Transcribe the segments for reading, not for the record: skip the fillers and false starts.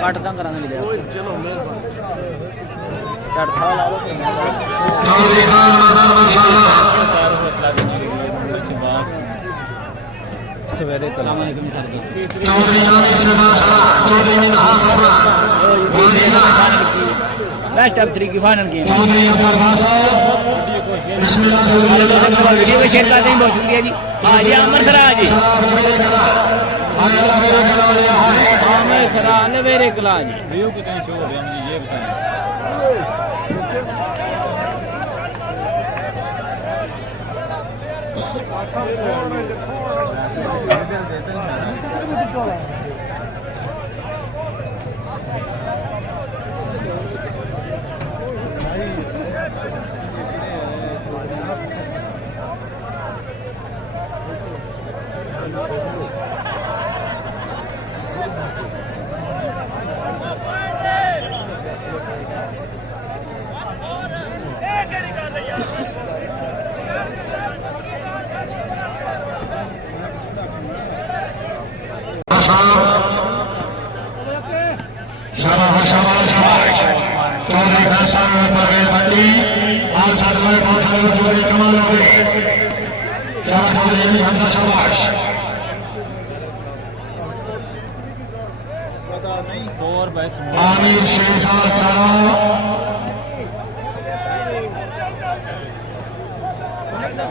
काटता करा चलो सवेरे बेस्ट ऑफ 3 की फाइनल गेम शेयर करते हैं। बहुत शुक्रिया जी। हाँ जी अमर सराज जी आमिर सरा नवेरे कला जी व्यू कितने शो हो रहे हैं मुझे ये बताएं।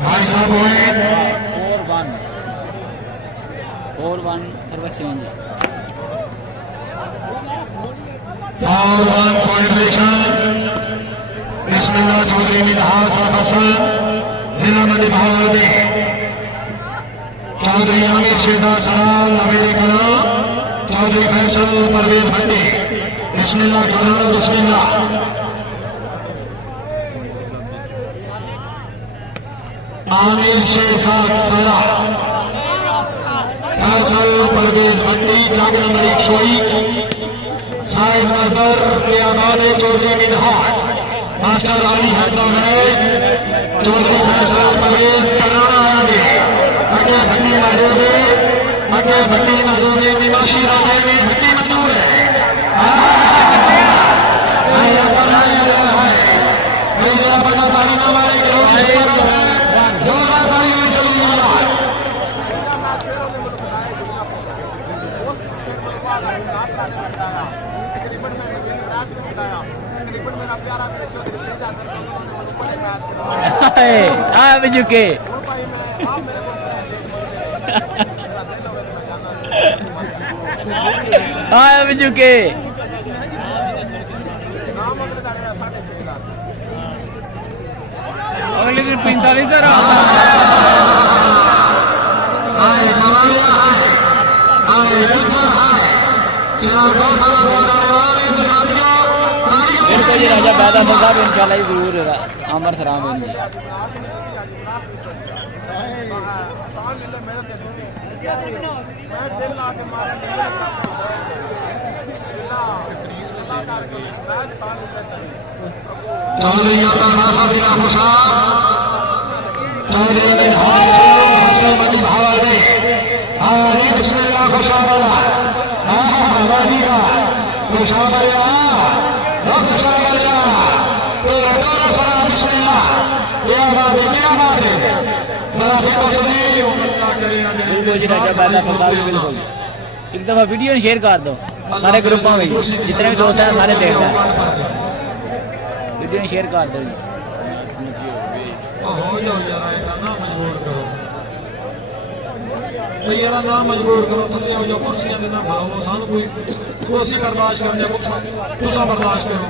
भाई साहब 4-1 सर्वचेंज 4-1 कोऑर्डिनेशन बिस्मिल्लाह चौधरी मिनहास हसन जिला मंडी भावलपुर चौधरी आमिर शेखर सलाम नवेरे कला चौधरी फैसल परवेज भट्टी बिस्मिल्लाह कलाम बिस्मिल्लाह आमिर शेखर सलाम फैसल परवेज भट्टी जागरण मलिक सोई साहिब नजर के आबादे चौधरी मिनहास मास्टर अली हरदामेज चौधरी फैसल परवेज कराना आगे अगे भट्टी मजूदे अगे भट्टी मजूदे निवासी रामेवी भट्टी मंजूर है के बिजू के लेकिन 45 राजा पैदा मिलता भी इंशाल्लाह जरूर अमर सराम बिल्कुल एक दफा वीडियो शेयर कर दो सारे ग्रुपों में जितने भी दोस्त हैं सारे देख रहे हैं वीडियो शेयर कर दो ना मजबूर करो जो कुर्सियां देना भरो सानू कोई कुर्सी बर्दाश्त करने तुसा बर्दाश्त करो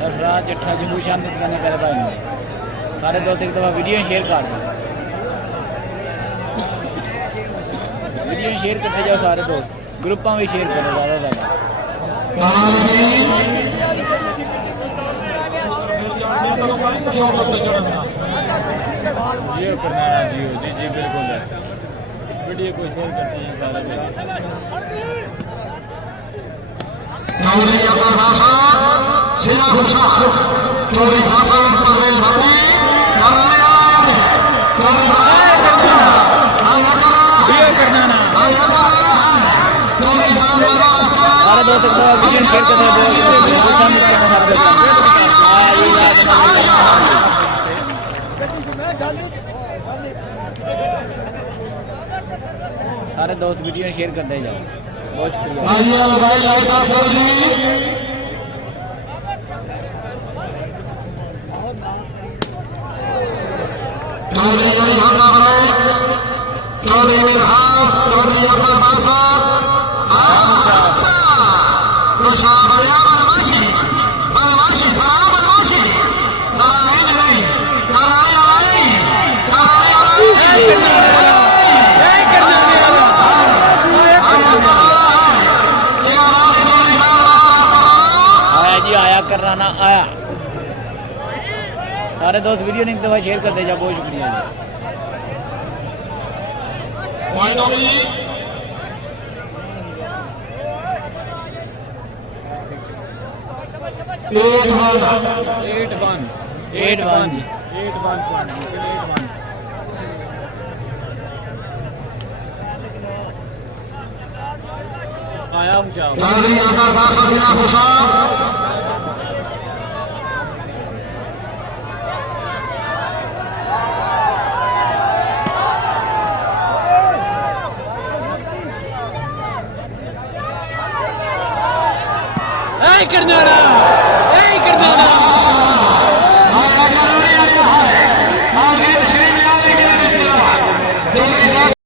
सरफराज जट्ठा जम्मू शामिल करने पहले भाई ने सारे दोस्त एक दफ़ा वीडियो शेयर कर दो, वीडियो शेयर करते जाओ सारे दोस्त, ग्रुपों में शेयर करो ज़्यादा से ज़्यादा। जियो करना है, जियो जी जी बिल्कुल है, वीडियो को शेयर करते हैं सारे सारे दोस्त एक दफ़ा वीडियो शेयर करते सारे दोस्त वीडियो शेयर करते जाओ, बहुत कराना आया। सारे दोस्त वीडियो ने एक दफ़ा शेयर करते जाओ, बहुत शुक्रिया जी। 8-1 आया करना